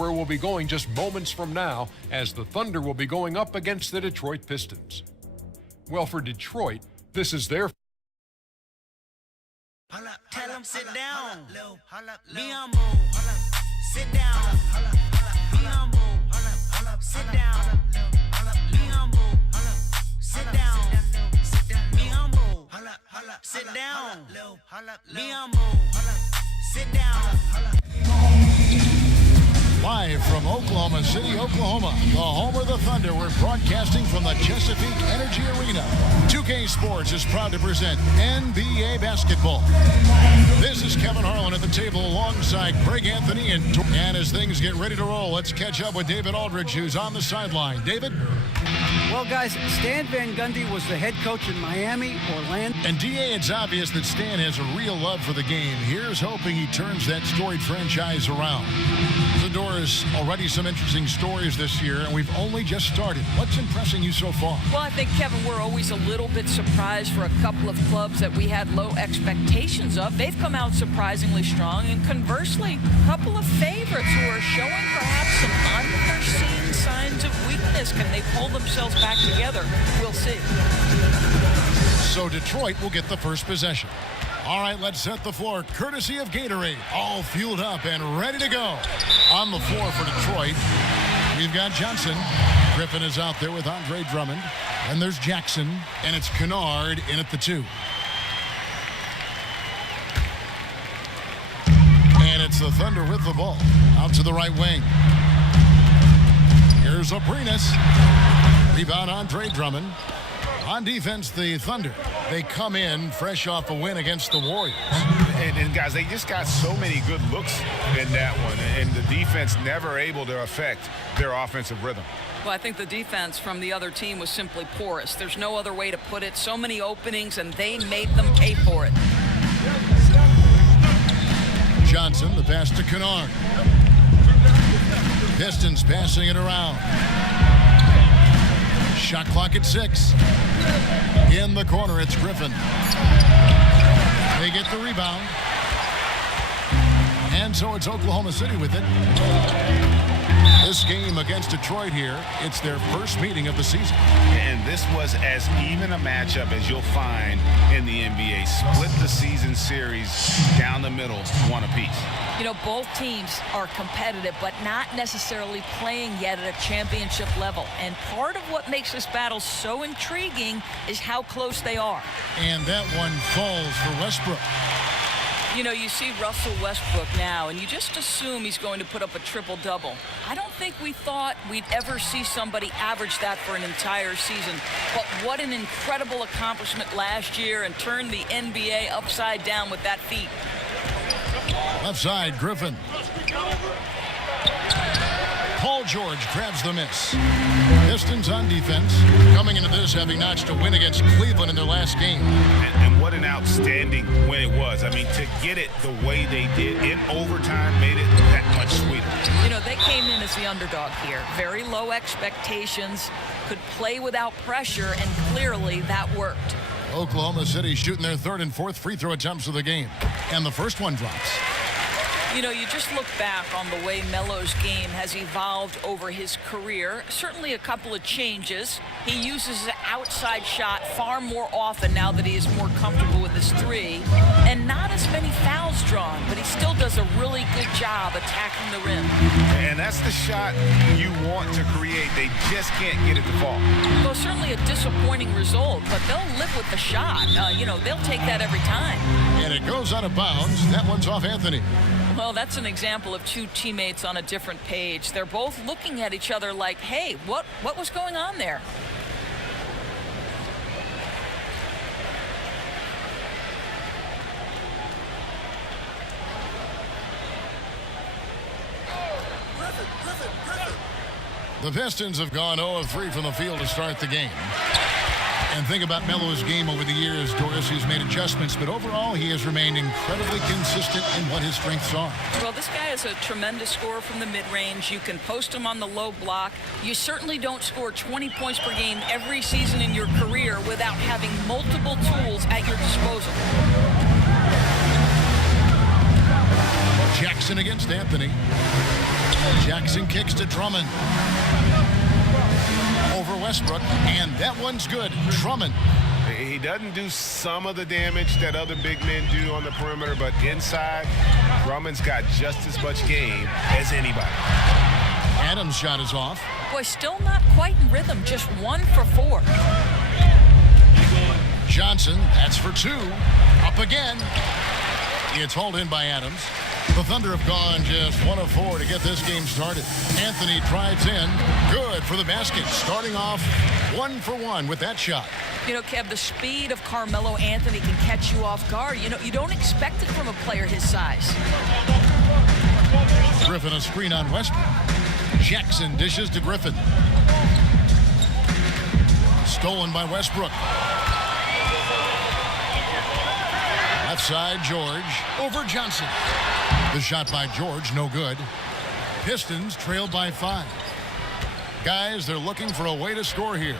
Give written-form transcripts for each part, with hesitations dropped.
where we'll be going just moments from now, as the Thunder will be going up against the Detroit Pistons. Well, for Detroit, this is their... Tell them sit down. Be humble. Sit down. Be humble. Sit down. Be humble. Sit down. Be humble. Sit down. Be humble. Sit down. Live from Oklahoma City, Oklahoma, the home of the Thunder, we're broadcasting from the Chesapeake Energy Arena. 2K Sports is proud to present NBA basketball. This is Kevin Harlan at the table alongside Greg Anthony. And as things get ready to roll, let's catch up with David Aldridge, who's on the sideline. David? Well, guys, Stan Van Gundy was the head coach in Miami, Orlando. And DA, it's obvious that Stan has a real love for the game. Here's hoping he turns that storied franchise around. The doors, already some interesting stories this year, and we've only just started. What's impressing you so far? Well, I think, Kevin, we're always a little bit surprised for a couple of clubs that we had low expectations of. They've come out surprisingly strong, and conversely, a couple of favorites who are showing perhaps some unforeseen signs of weakness. Can they pull themselves back together? We'll see. So Detroit will get the first possession. All right, let's set the floor, courtesy of Gatorade. All fueled up and ready to go. On the floor for Detroit, we've got Johnson. Griffin is out there with Andre Drummond. And there's Jackson, and it's Kennard in at the 2. And it's the Thunder with the ball. Out to the right wing. Here's Aprinas. Rebound, Andre Drummond. On defense, the Thunder, they come in fresh off a win against the Warriors. And guys, they just got so many good looks in that one, and the defense never able to affect their offensive rhythm. Well, I think the defense from the other team was simply porous. There's no other way to put it. So many openings, and they made them pay for it. Johnson, the pass to Kennard. Pistons passing it around. Shot clock at 6. In the corner, it's Griffin. They get the rebound. And so it's Oklahoma City with it. This game against Detroit here, it's their first meeting of the season. And this was as even a matchup as you'll find in the NBA. Split the season series down the middle, one apiece. You know, both teams are competitive, but not necessarily playing yet at a championship level. And part of what makes this battle so intriguing is how close they are. And that one falls for Westbrook. You know, you see Russell Westbrook now, and you just assume he's going to put up a triple-double. I don't think we thought we'd ever see somebody average that for an entire season. But what an incredible accomplishment last year, and turned the NBA upside down with that feat. Left side, Griffin. Paul George grabs the miss. Pistons on defense, coming into this having notched a win against Cleveland in their last game. And what an outstanding win it was. I mean, to get it the way they did in overtime made it that much sweeter. You know, they came in as the underdog here. Very low expectations, could play without pressure, and clearly that worked. Oklahoma City shooting their third and fourth free throw attempts of the game. And the first one drops. You know, you just look back on the way Melo's game has evolved over his career. Certainly a couple of changes. He uses an outside shot far more often now that he is more comfortable with his 3. And not as many fouls drawn, but he still does a really good job attacking the rim. And that's the shot you want to create. They just can't get it to fall. Well, certainly a disappointing result, but they'll live with the shot. You know, they'll take that every time. And it goes out of bounds. That one's off Anthony. Well, that's an example of two teammates on a different page. They're both looking at each other like, hey, what was going on there? The Pistons have gone 0 of 3 from the field to start the game. And think about Melo's game over the years, Doris. He's made adjustments, but overall he has remained incredibly consistent in what his strengths are. Well, this guy is a tremendous scorer from the mid-range. You can post him on the low block. You certainly don't score 20 points per game every season in your career without having multiple tools at your disposal. Jackson against Anthony. Jackson kicks to Drummond. Over Westbrook, and that one's good. Drummond. He doesn't do some of the damage that other big men do on the perimeter, but inside, Drummond's got just as much game as anybody. Adams' shot is off. Boy, still not quite in rhythm, just 1 for 4. Johnson, that's for 2. Up again. It's hauled in by Adams. The Thunder have gone just 1 of 4 to get this game started. Anthony drives in. Good for the basket. Starting off 1 for 1 with that shot. You know, Kev, the speed of Carmelo Anthony can catch you off guard. You know, you don't expect it from a player his size. Griffin a screen on Westbrook. Jackson dishes to Griffin. Stolen by Westbrook. Left side, George. Over Johnson. The shot by George, no good. Pistons trailed by 5. Guys, they're looking for a way to score here.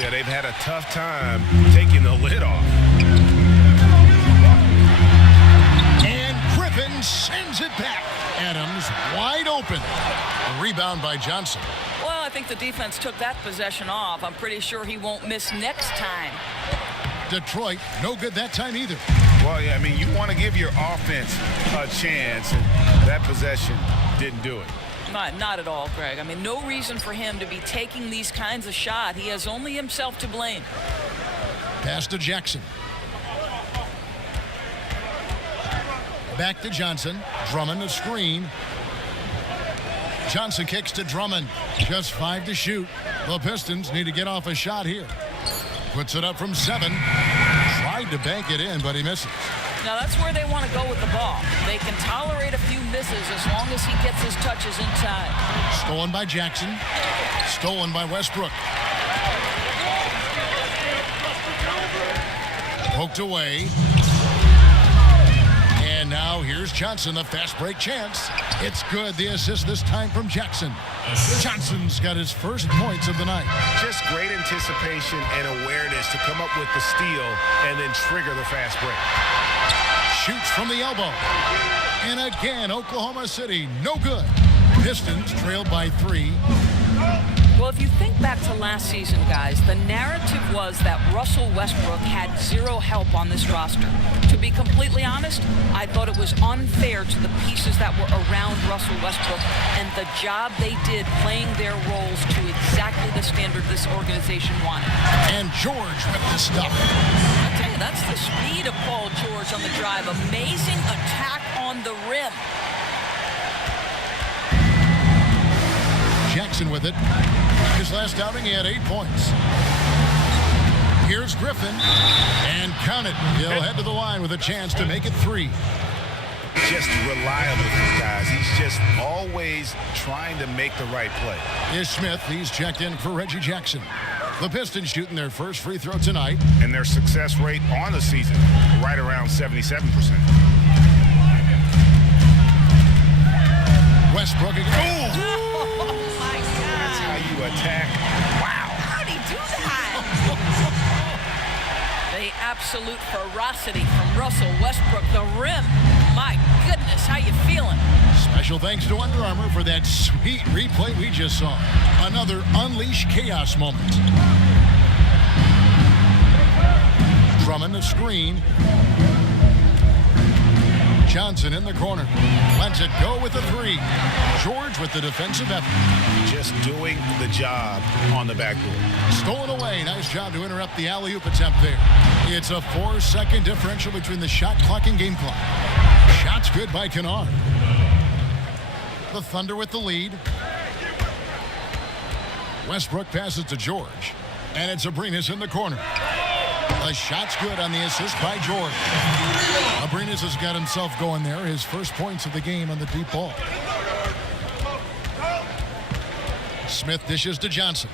Yeah, they've had a tough time taking the lid off. And Griffin sends it back. Adams wide open. A rebound by Johnson. Well, I think the defense took that possession off. I'm pretty sure he won't miss next time. Detroit, no good that time either. Well, yeah, I mean, you want to give your offense a chance, and that possession didn't do it. Not at all, Greg. I mean, no reason for him to be taking these kinds of shots. He has only himself to blame. Pass to Jackson. Back to Johnson. Drummond a screen. Johnson kicks to Drummond. Just 5 to shoot. The Pistons need to get off a shot here. Puts it up from 7. Tried to bank it in, but he misses. Now that's where they want to go with the ball. They can tolerate a few misses as long as he gets his touches inside. Stolen by Jackson. Stolen by Westbrook. Poked away. And now here's Johnson, the fast break chance. It's good. The assist this time from Jackson. Johnson's got his first points of the night. Just great anticipation and awareness to come up with the steal and then trigger the fast break. Shoots from the elbow. And again, Oklahoma City, no good. Pistons trailed by 3. Well, if you think back to last season, guys, the narrative was that Russell Westbrook had 0 help on this roster. To be completely honest, I thought it was unfair to the pieces that were around Russell Westbrook and the job they did playing their roles to exactly the standard this organization wanted. And George with the stuff. I tell you, that's the speed of Paul George on the drive. Amazing attack on the rim. Jackson with it. His last outing, he had 8 points. Here's Griffin. And count it. He'll head to the line with a chance to make it 3. Just reliable, these guys. He's just always trying to make the right play. Here's Smith. He's checked in for Reggie Jackson. The Pistons shooting their first free throw tonight. And their success rate on the season, right around 77%. Westbrook again. Ooh! That's how you attack. Wow. How'd he do that? The absolute ferocity from Russell Westbrook. The rim. My goodness, how you feeling? Special thanks to Under Armour for that sweet replay we just saw. Another Unleash Chaos moment. Drummond the screen. Johnson in the corner. Lets it go with the 3. George with the defensive effort. Just doing the job on the backboard. Stolen away. Nice job to interrupt the alley-oop attempt there. It's a 4-second differential between the shot clock and game clock. Shots good by Kennard. The Thunder with the lead. Westbrook passes to George. And it's Abrinas in the corner. The shot's good on the assist by George. Abrinas has got himself going there. His first points of the game on the deep ball. Smith dishes to Johnson.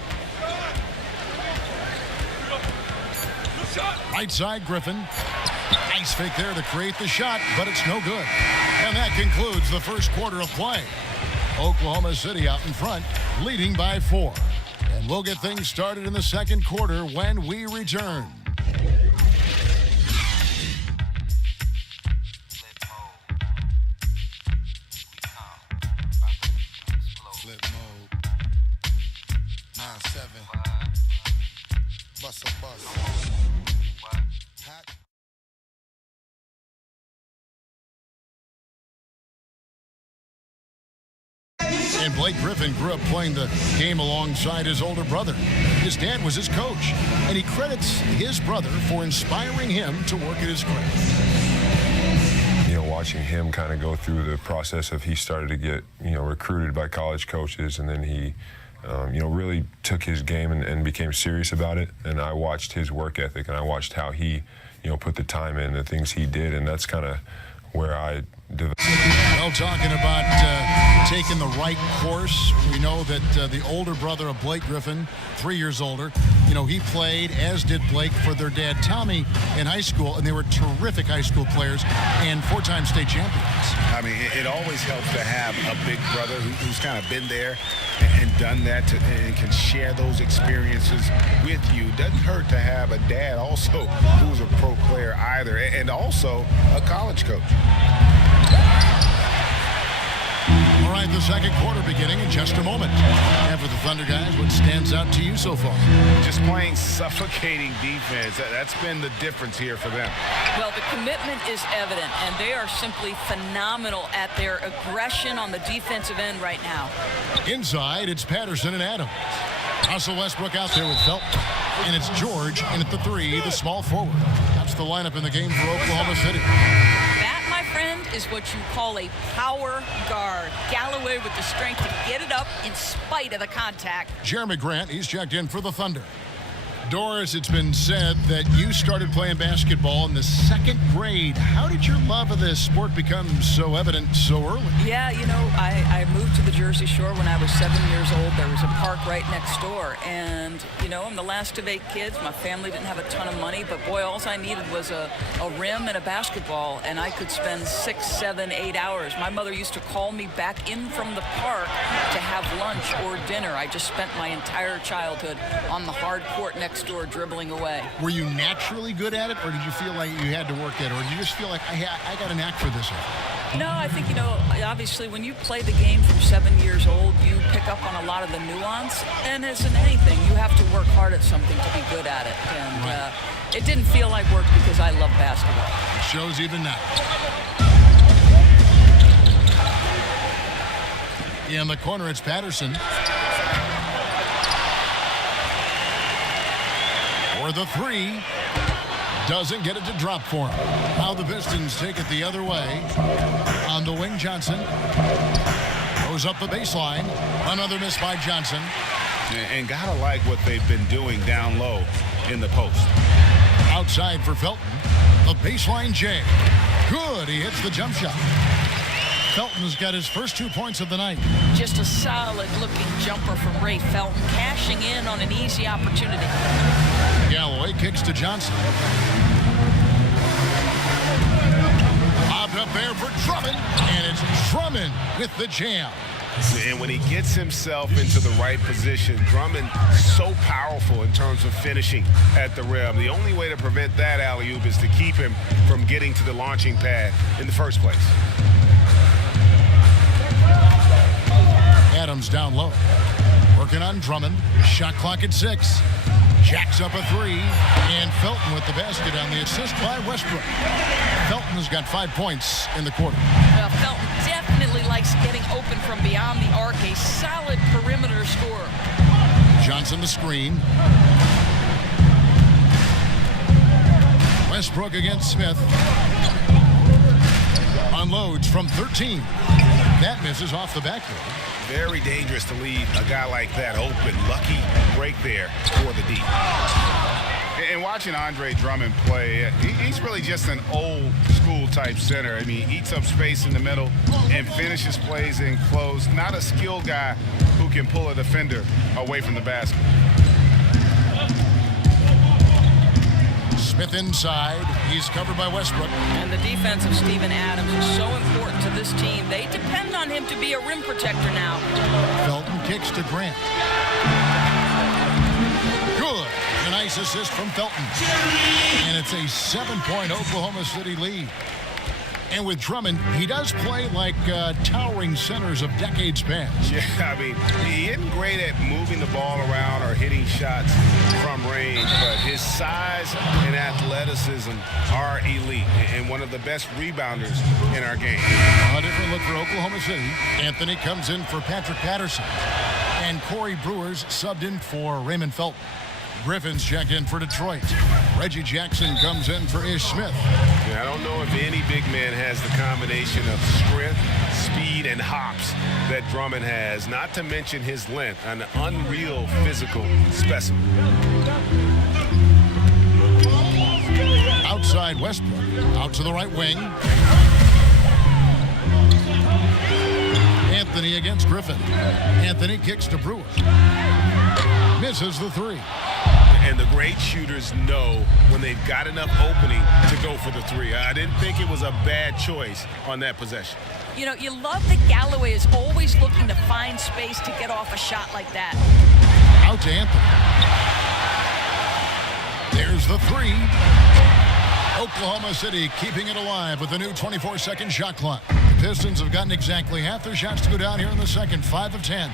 Right side, Griffin. Nice fake there to create the shot, but it's no good. And that concludes the first quarter of play. Oklahoma City out in front, leading by 4. And we'll get things started in the second quarter when we return. 9-7. Bust a bus. Hot. And Blake Griffin grew up playing the game alongside his older brother. His dad was his coach, and he credits his brother for inspiring him to work at his craft. You know, watching him kind of go through the process of he started to get, recruited by college coaches, and then he, really took his game and became serious about it. And I watched his work ethic, and I watched how he, put the time in, the things he did, and that's kind of where I developed. Well, talking about taking the right course, we know that the older brother of Blake Griffin, 3 years older, he played, as did Blake, for their dad Tommy in high school, and they were terrific high school players and 4-time state champions. I mean, it always helps to have a big brother who's kind of been there and done that and can share those experiences with you. Doesn't hurt to have a dad also who's a pro player either, and also a college coach. All right, the second quarter beginning in just a moment. And for the Thunder guys, what stands out to you so far? Just playing suffocating defense. That's been the difference here for them. Well, the commitment is evident, and they are simply phenomenal at their aggression on the defensive end right now. Inside, it's Patterson and Adams. Russell Westbrook out there with Felton. And it's George in at the 3, the small forward. That's the lineup in the game for Oklahoma City. That, my friend, is what you call a power guard. Galloway with the strength to get it up in spite of the contact. Jeremy Grant, he's checked in for the Thunder. Doris, it's been said that you started playing basketball in the 2nd grade. How did your love of this sport become so evident so early? Yeah, I moved to the Jersey Shore when I was 7 years old. There was a park right next door. And, I'm the last of 8 kids. My family didn't have a ton of money. But, boy, all I needed was a rim and a basketball. And I could spend 6, 7, 8 hours. My mother used to call me back in from the park to have lunch or dinner. I just spent my entire childhood on the hard court next door dribbling away. Were you naturally good at it, or did you feel like you had to work at it, or did you just feel like I got a knack for this? No, I think, obviously when you play the game from 7 years old, you pick up on a lot of the nuance, and as in anything, you have to work hard at something to be good at it. And right. It didn't feel like work because I love basketball. It shows even now. In the corner, it's Patterson. For the 3, doesn't get it to drop for him. Now the Pistons take it the other way. On the wing, Johnson goes up the baseline. Another miss by Johnson. And gotta like what they've been doing down low in the post. Outside for Felton. The baseline J. Good, he hits the jump shot. Felton's got his first 2 points of the night. Just a solid-looking jumper from Ray Felton, cashing in on an easy opportunity. Galloway kicks to Johnson. Bobbed up there for Drummond, and it's Drummond with the jam. And when he gets himself into the right position, Drummond so powerful in terms of finishing at the rim. The only way to prevent that alley-oop is to keep him from getting to the launching pad in the first place. Adams down low. Working on Drummond. Shot clock at 6. Jacks up a 3. And Felton with the basket on the assist by Westbrook. Felton's got 5 points in the quarter. Felton definitely likes getting open from beyond the arc. A solid perimeter scorer. Johnson the screen. Westbrook against Smith. Unloads from 13. That misses off the backboard. Very dangerous to leave a guy like that open. Lucky break there for the D. And watching Andre Drummond play, he's really just an old school type center. I mean, he eats up space in the middle and finishes plays in close. Not a skilled guy who can pull a defender away from the basket. Smith inside. He's covered by Westbrook. And the defense of Steven Adams is so important to this team. They depend on him to be a rim protector now. Felton kicks to Grant. Good. A nice assist from Felton. And it's a 7-point Oklahoma City lead. And with Drummond, he does play like towering centers of decades past. Yeah, I mean, he isn't great at moving the ball around or hitting shots from range, but his size and athleticism are elite and one of the best rebounders in our game. A different look for Oklahoma City. Anthony comes in for Patrick Patterson. And Corey Brewers subbed in for Raymond Felton. Griffin's checked in for Detroit. Reggie Jackson comes in for Ish Smith. Yeah, I don't know if any big man has the combination of strength, speed, and hops that Drummond has, not to mention his length, an unreal physical specimen. Outside Westbrook, out to the right wing. Anthony against Griffin. Anthony kicks to Brewer. Misses the three. And the great shooters know when they've got enough opening to go for the three. I didn't think it was a bad choice on that possession. You know, you love that Galloway is always looking to find space to get off a shot like that. Out to Anthony. There's the three. Oklahoma City keeping it alive with the new 24-second shot clock. The Pistons have gotten exactly half their shots to go down here in the second, 5 of 10.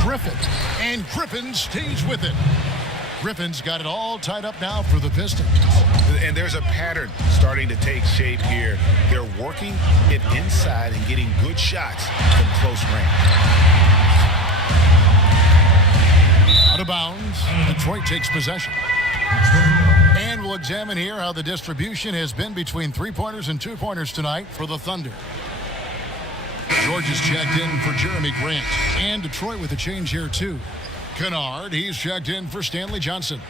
Griffin, and Griffin stays with it. Griffin's got it all tied up now for the Pistons. And there's a pattern starting to take shape here. They're working it inside and getting good shots from close range. Out of bounds, Detroit takes possession. And we'll examine here how the distribution has been between three-pointers and two-pointers tonight for the Thunder. George is checked in for Jeremy Grant. And Detroit with a change here, too. Kennard, he's checked in for Stanley Johnson.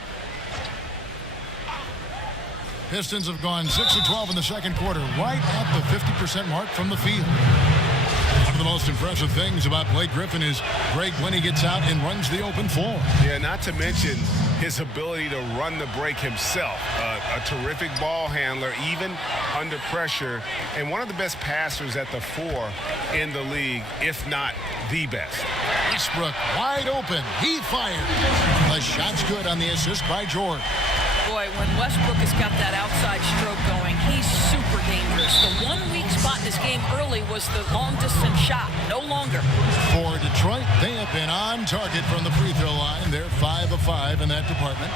Pistons have gone 6 of 12 in the second quarter, right at the 50% mark from the field. One of the most impressive things about Blake Griffin is great when he gets out and runs the open floor. Yeah, not to mention his ability to run the break himself. A terrific ball handler, even under pressure, and one of the best passers at the four in the league, if not the best. Westbrook wide open. He fired. The shot's good on the assist by George. Boy, when Westbrook has got that outside stroke going, he's super dangerous. The one weak spot in this game early was the long-distance shot. No longer. For Detroit, they have been on target from the free throw line. They're 5 of 5 in that department.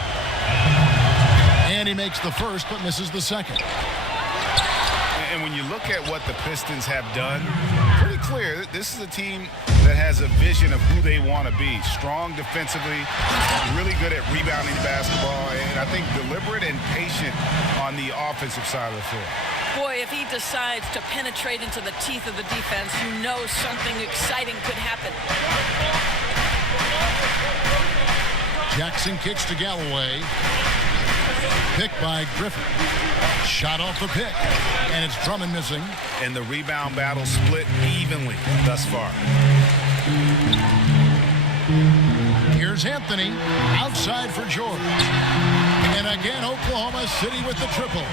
And he makes the first but misses the second. And when you look at what the Pistons have done, pretty clear, this is a team that has a vision of who they want to be. Strong defensively, really good at rebounding the basketball, and I think deliberate and patient on the offensive side of the floor. Boy, if he decides to penetrate into the teeth of the defense, you know something exciting could happen. Jackson kicks to Galloway. Pick by Griffin. Shot off the pick. And it's Drummond missing. And the rebound battle split evenly thus far. Here's Anthony. Outside for George. And again, Oklahoma City with the triple.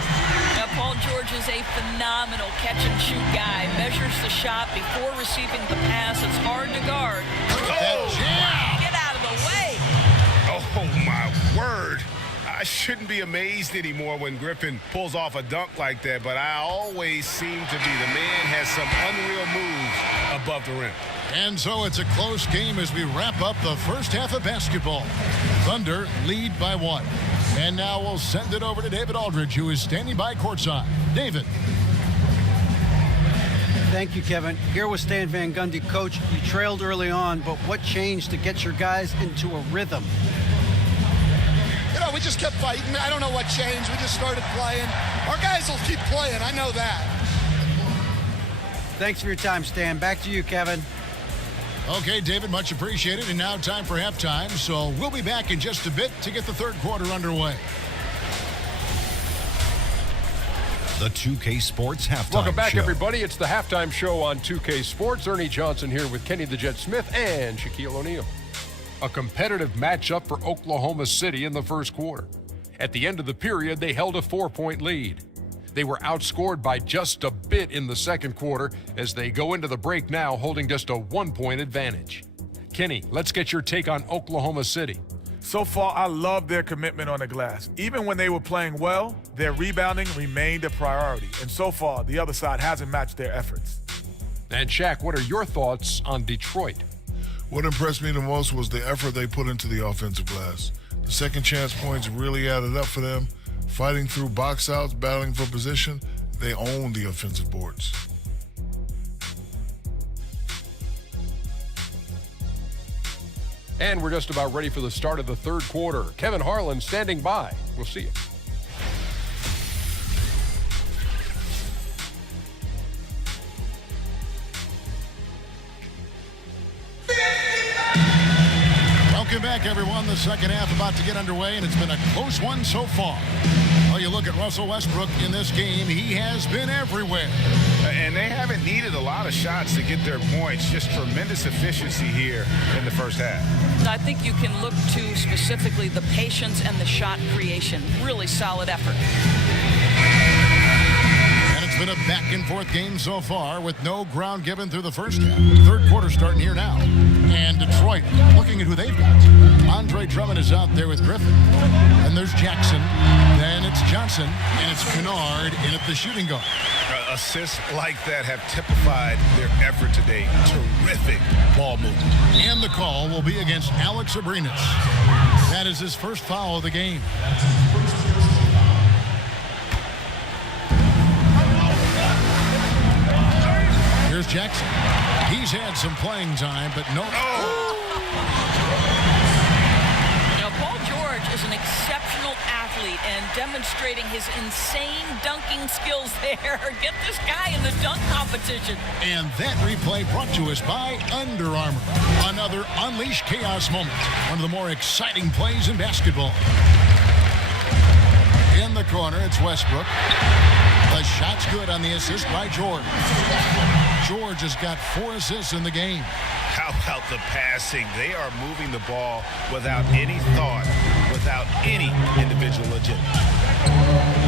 Now, Paul George is a phenomenal catch-and-shoot guy. Measures the shot before receiving the pass. It's hard to guard. Get out of the way. Oh, my word. I shouldn't be amazed anymore when Griffin pulls off a dunk like that, but I always seem to be. The man has some unreal moves above the rim. And so it's a close game as we wrap up the first half of basketball. Thunder lead by 1. And now we'll send it over to David Aldridge, who is standing by courtside. David. Thank you, Kevin. Here was Stan Van Gundy. Coach, you trailed early on, but what changed to get your guys into a rhythm? You know, we just kept fighting. I don't know what changed. We just started playing. Our guys will keep playing. I know that. Thanks for your time, Stan. Back to you, Kevin. Okay, David, much appreciated. And now time for halftime. So we'll be back in just a bit to get the third quarter underway. The 2K Sports Halftime Welcome back, Show. everybody. It's the halftime show on 2K Sports. Ernie Johnson here with Kenny the Jet Smith and Shaquille O'Neal. A competitive matchup for Oklahoma City in the first quarter. At the end of the period, they held a 4-point lead. They were outscored by just a bit in the second quarter as they go into the break now holding just a 1-point advantage. Kenny, let's get your take on Oklahoma City. So far, I love their commitment on the glass. Even when they were playing well, their rebounding remained a priority. And so far, the other side hasn't matched their efforts. And Shaq, what are your thoughts on Detroit? What impressed me the most was the effort they put into the offensive glass. The second chance points really added up for them. Fighting through box outs, battling for position, they owned the offensive boards. And we're just about ready for the start of the third quarter. Kevin Harlan standing by. We'll see you. Welcome back, everyone. The second half about to get underway, and it's been a close one so far. Well, you look at Russell Westbrook in this game, he has been everywhere. And they haven't needed a lot of shots to get their points. Just tremendous efficiency here in the first half. I think you can look to specifically the patience and the shot creation. Really solid effort. And it's been a back-and-forth game so far with no ground given through the first half. Third quarter starting here now. And Detroit looking at who they've got. Andre Drummond is out there with Griffin. And there's Jackson. Then it's Johnson. And it's Kennard in at the shooting guard. Assists like that have typified their effort today. Terrific ball movement. And the call will be against Alex Abrinas. That is his first foul of the game. Here's Jackson. He's had some playing time, but no. Now, Paul George is an exceptional athlete and demonstrating his insane dunking skills there. Get this guy in the dunk competition. And that replay brought to us by Under Armour. Another Unleash Chaos moment. One of the more exciting plays in basketball. In the corner, it's Westbrook. The shot's good on the assist by George. George has got 4 assists in the game. How about the passing? They are moving the ball without any thought, without any individual agenda.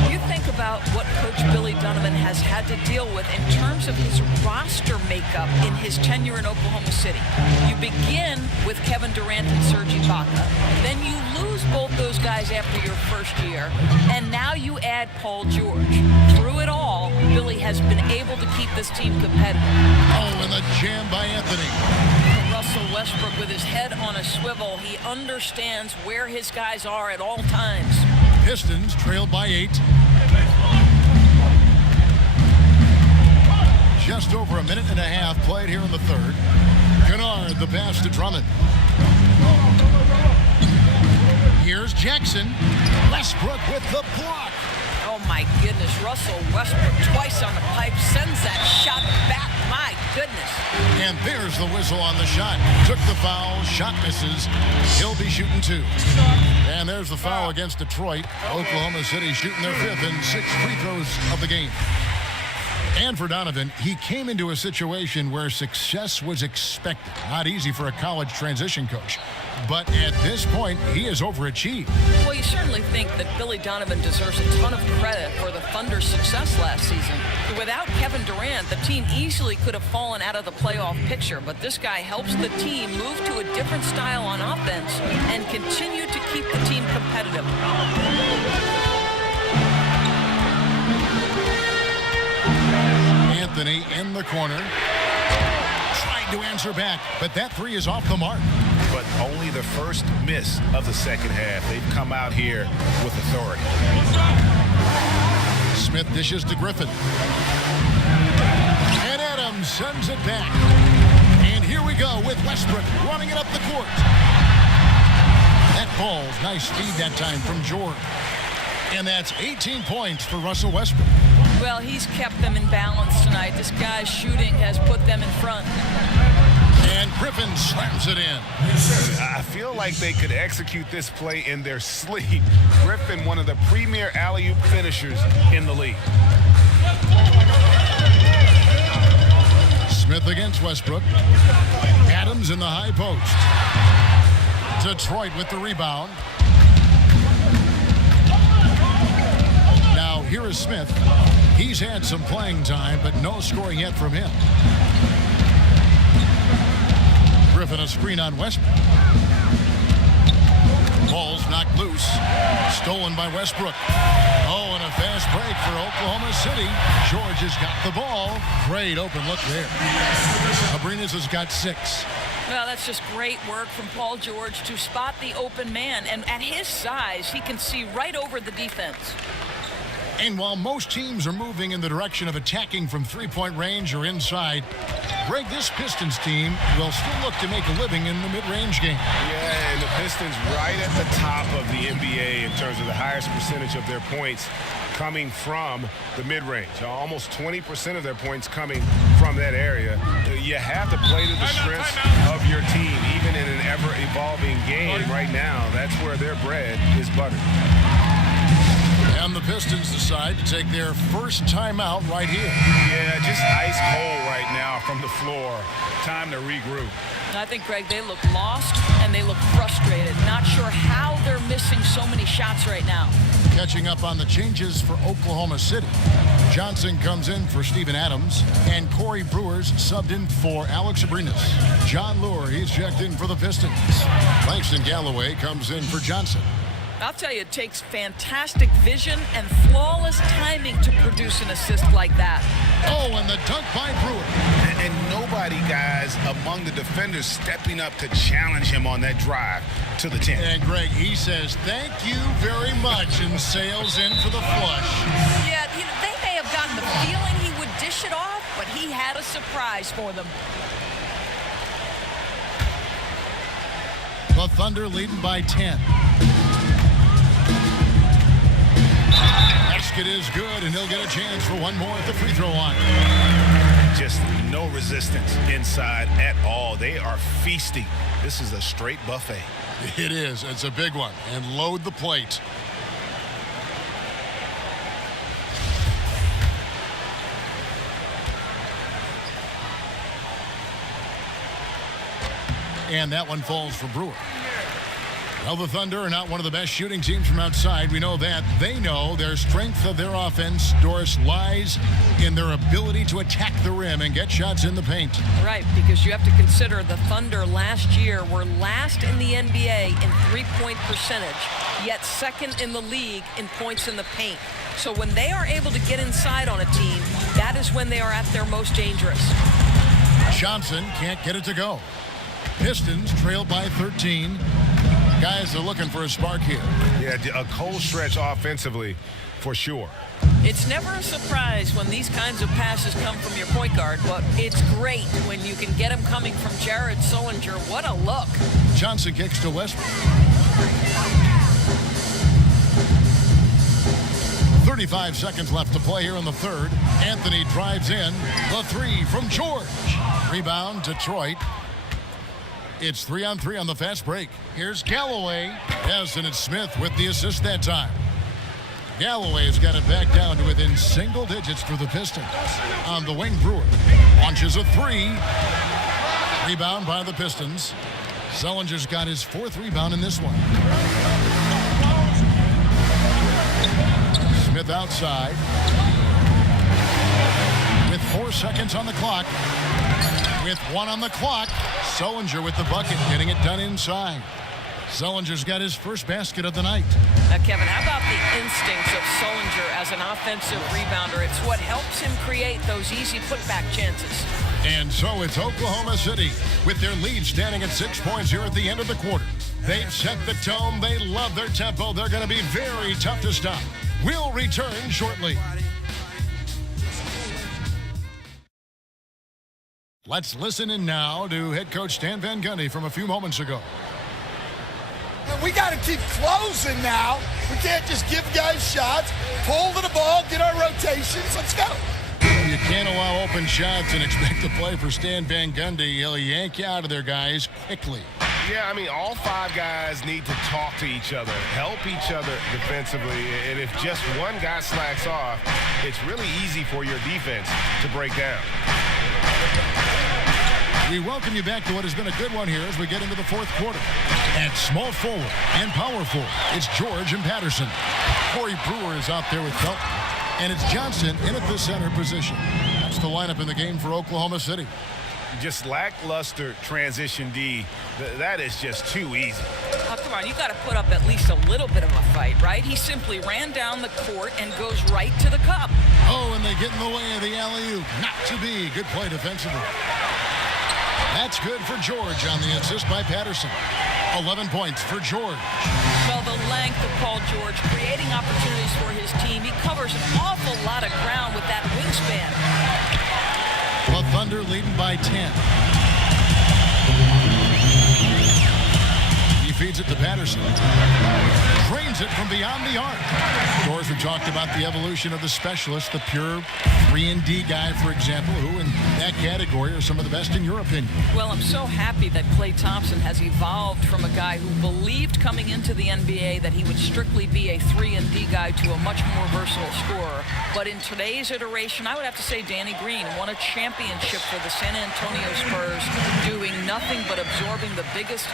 You think about what Coach Billy Donovan has had to deal with in terms of his roster makeup in his tenure in Oklahoma City. You begin with Kevin Durant and Serge Ibaka. Then you lose both those guys after your first year. And now you add Paul George. Through it all, Billy has been able to keep this team competitive. Oh, and the jam by Anthony. Russell Westbrook with his head on a swivel. He understands where his guys are at all times. Pistons trailed by 8. Just over a minute and a half played here in the third. Kennard, the pass to Drummond. Here's Jackson. Westbrook with the block. Oh, my goodness. Russell Westbrook twice on the pipe sends that shot back. My goodness. And there's the whistle on the shot. Took the foul. Shot misses. He'll be shooting 2. And there's the foul against Detroit. Oklahoma City shooting their 5th and 6th free throws of the game. And for Donovan, he came into a situation where success was expected. Not easy for a college transition coach. But at this point, he has overachieved. Well, you certainly think that Billy Donovan deserves a ton of credit for the Thunder's success last season. Without Kevin Durant, the team easily could have fallen out of the playoff picture. But this guy helps the team move to a different style on offense and continue to keep the team competitive. Anthony in the corner. Tried to answer back, but that 3 is off the mark. But only the first miss of the second half. They've come out here with authority. Smith dishes to Griffin. And Adams sends it back. And here we go with Westbrook running it up the court. That ball's nice speed that time from George. And that's 18 points for Russell Westbrook. Well, he's kept them in balance tonight. This guy's shooting has put them in front. And Griffin slams it in. I feel like they could execute this play in their sleep. Griffin, one of the premier alley-oop finishers in the league. Smith against Westbrook. Adams in the high post. Detroit with the rebound. Now here is Smith. He's had some playing time, but no scoring yet from him. Griffin a screen on Westbrook. Ball's knocked loose. Stolen by Westbrook. Oh, and a fast break for Oklahoma City. George has got the ball. Great open look there. Abrinas has got 6. Well, that's just great work from Paul George to spot the open man. And at his size, he can see right over the defense. And while most teams are moving in the direction of attacking from three-point range or inside, Greg, this Pistons team will still look to make a living in the mid-range game. Yeah, and the Pistons right at the top of the NBA in terms of the highest percentage of their points coming from the mid-range. Almost 20% of their points coming from that area. You have to play to the strengths of your team, even in an ever-evolving game right now. That's where their bread is buttered. And the Pistons decide to take their first timeout right here. Yeah, just ice cold right now from the floor. Time to regroup. I think, Greg, they look lost and they look frustrated. Not sure how they're missing so many shots right now. Catching up on the changes for Oklahoma City. Johnson comes in for Steven Adams, and Corey Brewer's subbed in for Alex Abrinas. John Lure, he's checked in for the Pistons. Langston Galloway comes in for Johnson. I'll tell you, it takes fantastic vision and flawless timing to produce an assist like that. Oh, and the dunk by Brewer. And nobody, guys, among the defenders stepping up to challenge him on that drive to the 10. And Greg, he says, thank you very much, and sails in for the flush. Yeah, they may have gotten the feeling he would dish it off, but he had a surprise for them. The Thunder leading by 10. Basket is good, and he'll get a chance for one more at the free throw line. Just no resistance inside at all. They are feasting. This is a straight buffet. It is. It's a big one. And load the plate. And that one falls for Brewer. Well, the Thunder are not one of the best shooting teams from outside. We know that. They know their strength of their offense, Doris, lies in their ability to attack the rim and get shots in the paint. Right, because you have to consider the Thunder last year were last in the NBA in three-point percentage, yet second in the league in points in the paint. So when they are able to get inside on a team, that is when they are at their most dangerous. Johnson can't get it to go. Pistons trail by 13. Guys are looking for a spark here. Yeah, a cold stretch offensively for sure. It's never a surprise when these kinds of passes come from your point guard, but it's great when you can get them coming from Jared Sullinger. What a look. Johnson kicks to Westbrook. 35 seconds left to play here in the third. Anthony drives in. The three from George. Rebound, Detroit. It's 3-on-3 on the fast break. Here's Galloway. Yes, and it's Smith with the assist that time. Galloway has got it back down to within single digits for the Pistons. On the wing, Brewer launches a three. Rebound by the Pistons. Sullinger's got his fourth rebound in this one. Smith outside. With 4 seconds on the clock. With 1 on the clock, Sullinger with the bucket, getting it done inside. Sullinger's got his first basket of the night. Now, Kevin, how about the instincts of Sullinger as an offensive rebounder? It's what helps him create those easy putback chances. And so it's Oklahoma City with their lead standing at 6 points here at the end of the quarter. They've set the tone. They love their tempo. They're going to be very tough to stop. We'll return shortly. Let's listen in now to head coach Stan Van Gundy from a few moments ago. We got to keep closing now. We can't just give guys shots, pull to the ball, get our rotations. Let's go. You can't allow open shots and expect to play for Stan Van Gundy. He'll yank you out of there, guys, quickly. Yeah, I mean, all 5 guys need to talk to each other, help each other defensively, and if just one guy slacks off, it's really easy for your defense to break down. We welcome you back to what has been a good one here as we get into the fourth quarter. At small forward and power forward, it's George and Patterson. Corey Brewer is out there with Felton. And it's Johnson in at the center position. That's the lineup in the game for Oklahoma City. just lackluster transition D. That is just too easy. Oh, come on, you got to put up at least a little bit of a fight, right? He simply ran down the court and goes right to the cup. Oh, and they get in the way of the alley-oop. Not to be. Good play defensively. That's good for George on the assist by Patterson. 11 points for George. Well, the length of Paul George creating opportunities for his team. He covers an awful lot of ground with that wingspan. The Thunder leading by 10. He feeds it to Patterson. Drains it from beyond the arc. Of course, we talked about the evolution of the specialist, the pure 3-and-D guy, for example, who in that category are some of the best in your opinion. Well, I'm so happy that Klay Thompson has evolved from a guy who believed coming into the NBA that he would strictly be a 3-and-D guy to a much more versatile scorer. But in today's iteration, I would have to say Danny Green won a championship for the San Antonio Spurs, doing nothing but absorbing the biggest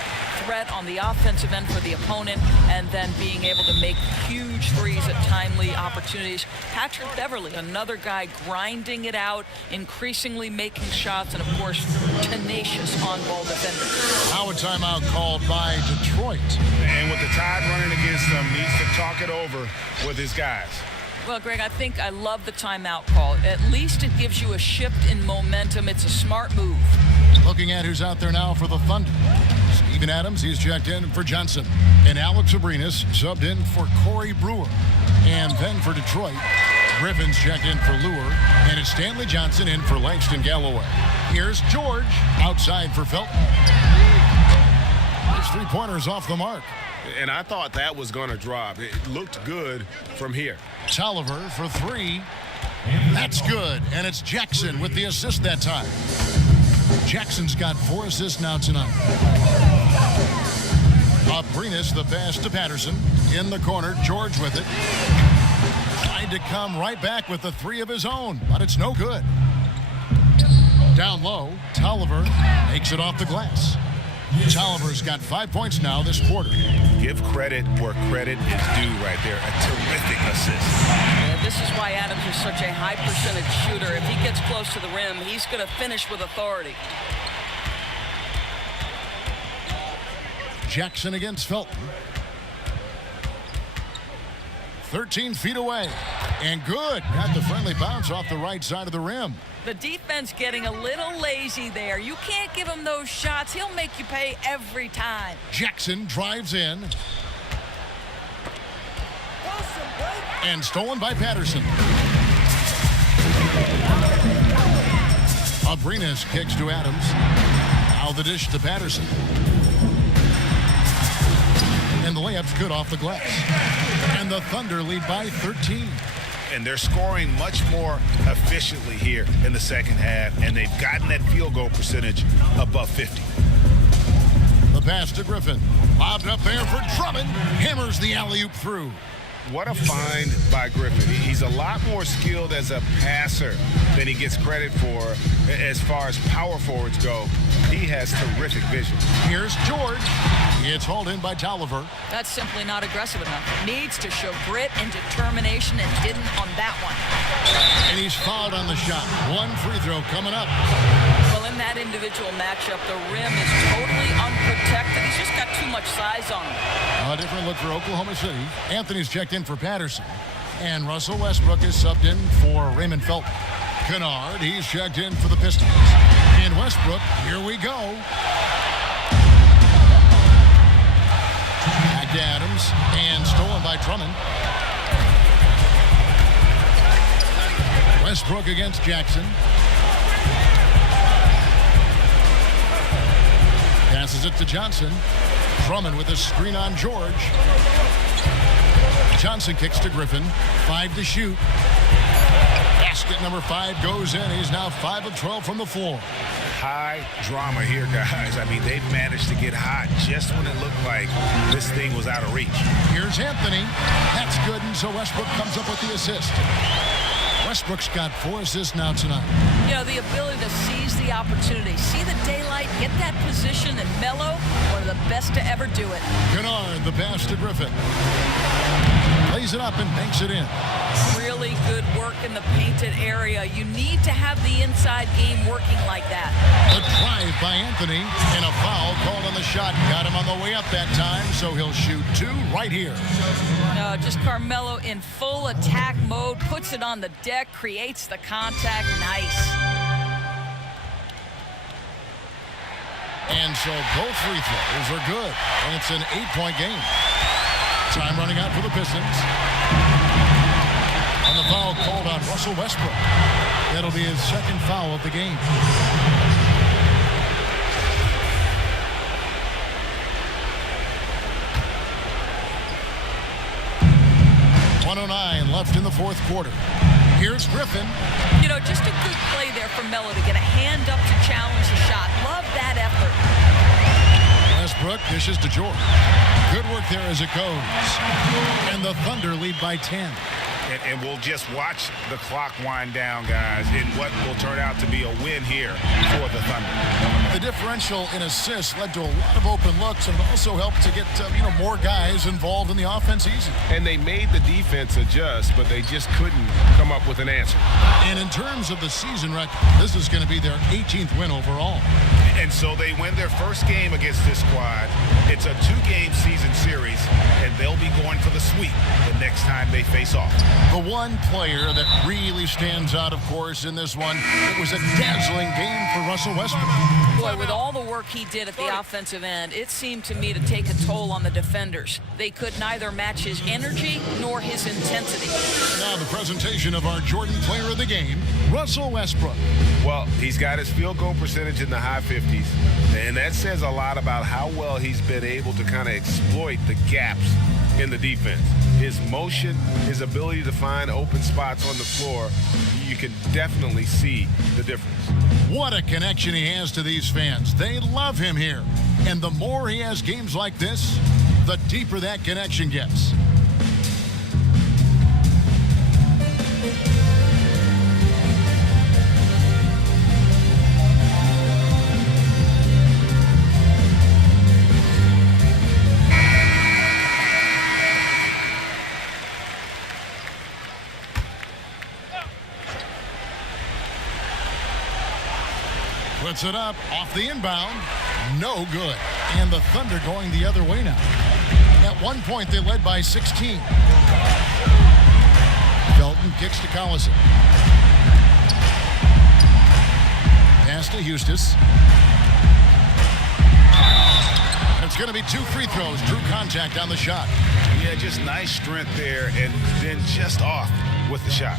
threat on the offensive end for the opponent and then being able to make huge threes at timely opportunities. Patrick Beverley, another guy grinding it out, increasingly making shots, and of course, tenacious on-ball defender. Now a timeout called by Detroit. And with the Tide running against them, needs to talk it over with his guys. Well, Greg, I think I love the timeout call. At least it gives you a shift in momentum. It's a smart move. Looking at who's out there now for the Thunder. Steven Adams, he's checked in for Johnson. And Alex Abrinas subbed in for Corey Brewer. And then for Detroit, Griffin's checked in for Lure. And it's Stanley Johnson in for Langston Galloway. Here's George outside for Felton. His three-pointer's off the mark. And I thought that was going to drop. It looked good from here. Tolliver for three. That's good. And it's Jackson with the assist that time. Jackson's got 4 assists now tonight. Abrinas, the pass to Patterson. In the corner, George with it. Tried to come right back with the 3 of his own, but it's no good. Down low, Tolliver makes it off the glass. Tolliver's got 5 points now this quarter. Give credit where credit is due right there. A terrific assist. Yeah, this is why Adams is such a high percentage shooter. If he gets close to the rim, he's going to finish with authority. Jackson against Felton. 13 feet away. And good. Got the friendly bounce off the right side of the rim. The defense getting a little lazy there. You can't give him those shots. He'll make you pay every time. Jackson drives in. And stolen by Patterson. Abrinas kicks to Adams. Now the dish to Patterson. And the layup's good off the glass. And the Thunder lead by 13. And they're scoring much more efficiently here in the second half, and they've gotten that field goal percentage above 50. The pass to Griffin. Lobbed up there for Drummond. Hammers the alley-oop through. What a find by Griffin. He's a lot more skilled as a passer than he gets credit for as far as power forwards go. He has terrific vision. Here's George. It's hauled in by Tolliver. That's simply not aggressive enough. Needs to show grit and determination, and didn't on that one. And he's fouled on the shot. 1 free throw coming up. Well, in that individual matchup, the rim is totally unprotected. He's just got too much size on him. A different look for Oklahoma City. Anthony's checked in for Patterson. And Russell Westbrook is subbed in for Raymond Felton. Kennard, he's checked in for the Pistons. And Westbrook, here we go. Back to Adams, and stolen by Drummond. Westbrook against Jackson. Passes it to Johnson. Drummond with a screen on George. Johnson kicks to Griffin. 5 to shoot. Basket number 5 goes in. He's now 5 of 12 from the floor. High drama here, guys. I mean, they've managed to get hot just when it looked like this thing was out of reach. Here's Anthony. That's good, and so Westbrook comes up with the assist. Westbrook's got 4 assists now tonight. You know, the ability to seize the opportunity, see the daylight, get that position, and Melo, one of the best to ever do it. Kennard, the pass to Griffin. Lays it up and banks it in. Really good work in the painted area. You need to have the inside game working like that. The drive by Anthony, and a foul called on the shot. Got him on the way up that time, so he'll shoot 2 right here. No, just Carmelo in full attack mode, puts it on the deck, creates the contact. Nice. And so both free throws are good, and it's an 8-point game. Time running out for the Pistons. And the foul called on Russell Westbrook. That'll be his second foul of the game. .109 left in the fourth quarter. Here's Griffin. You know, just a good play there for Melo to get a hand up to challenge the shot. Love that effort. Westbrook dishes to George. Good work there as it goes. And the Thunder lead by 10. And we'll just watch the clock wind down, guys, in what will turn out to be a win here for the Thunder. The differential in assists led to a lot of open looks, and also helped to get more guys involved in the offense easy. And they made the defense adjust, but they just couldn't come up with an answer. And in terms of the season record, this is going to be their 18th win overall. And so they win their first game against this squad. It's a 2-game season series, and they'll be going for the sweep the next time they face off. The one player that really stands out, of course, in this one, it was a dazzling game for Russell Westbrook. Boy, with all the work he did at the offensive end, it seemed to me to take a toll on the defenders. They could neither match his energy nor his intensity. Now the presentation of our Jordan Player of the Game, Russell Westbrook. Well, he's got his field goal percentage in the high 50s, and that says a lot about how well he's been able to kind of exploit the gaps in the defense. His motion, his ability to find open spots on the floor, you can definitely see the difference. What a connection he has to these fans. They love him here. And the more he has games like this, the deeper that connection gets. Puts it up off the inbound. No good. And the Thunder going the other way now. At one point, they led by 16. Felton kicks to Collison. Pass to Eustace. It's going to be 2 free throws. Drew contact on the shot. Yeah, just nice strength there, and then just off with the shot.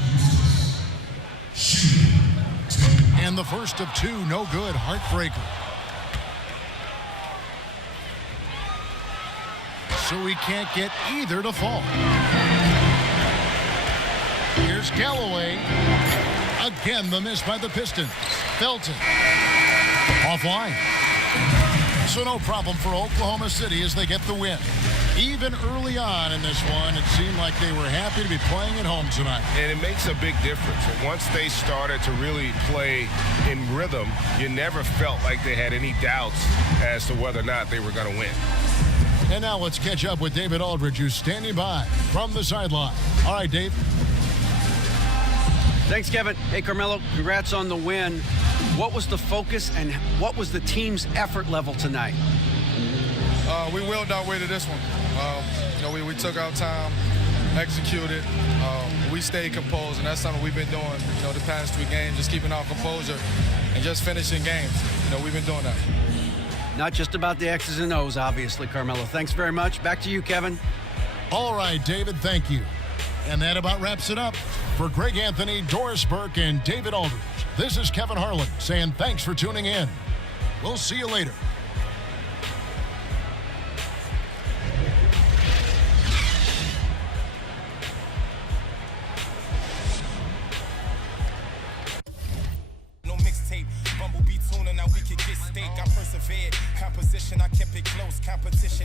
And the first of 2, no good. Heartbreaker. So we can't get either to fall. Here's Galloway. Again, the miss by the Pistons. Felton. Offline. So no problem for Oklahoma City as they get the win. Even early on in this one, it seemed like they were happy to be playing at home tonight. And it makes a big difference. And once they started to really play in rhythm, you never felt like they had any doubts as to whether or not they were going to win. And now let's catch up with David Aldridge, who's standing by from the sideline. All right, Dave. Thanks, Kevin. Hey, Carmelo, congrats on the win. What was the focus and what was the team's effort level tonight? We willed our way to this one. We took our time, executed. We stayed composed, and that's something we've been doing, the past 3 games, just keeping our composure and just finishing games. We've been doing that. Not just about the X's and O's, obviously, Carmelo. Thanks very much. Back to you, Kevin. All right, David, thank you. And that about wraps it up. For Greg Anthony, Doris Burke, and David Aldridge, this is Kevin Harlan saying thanks for tuning in. We'll see you later. Bumblebee tuna, now we can get steak. I persevered. Composition, I kept it close. Competition.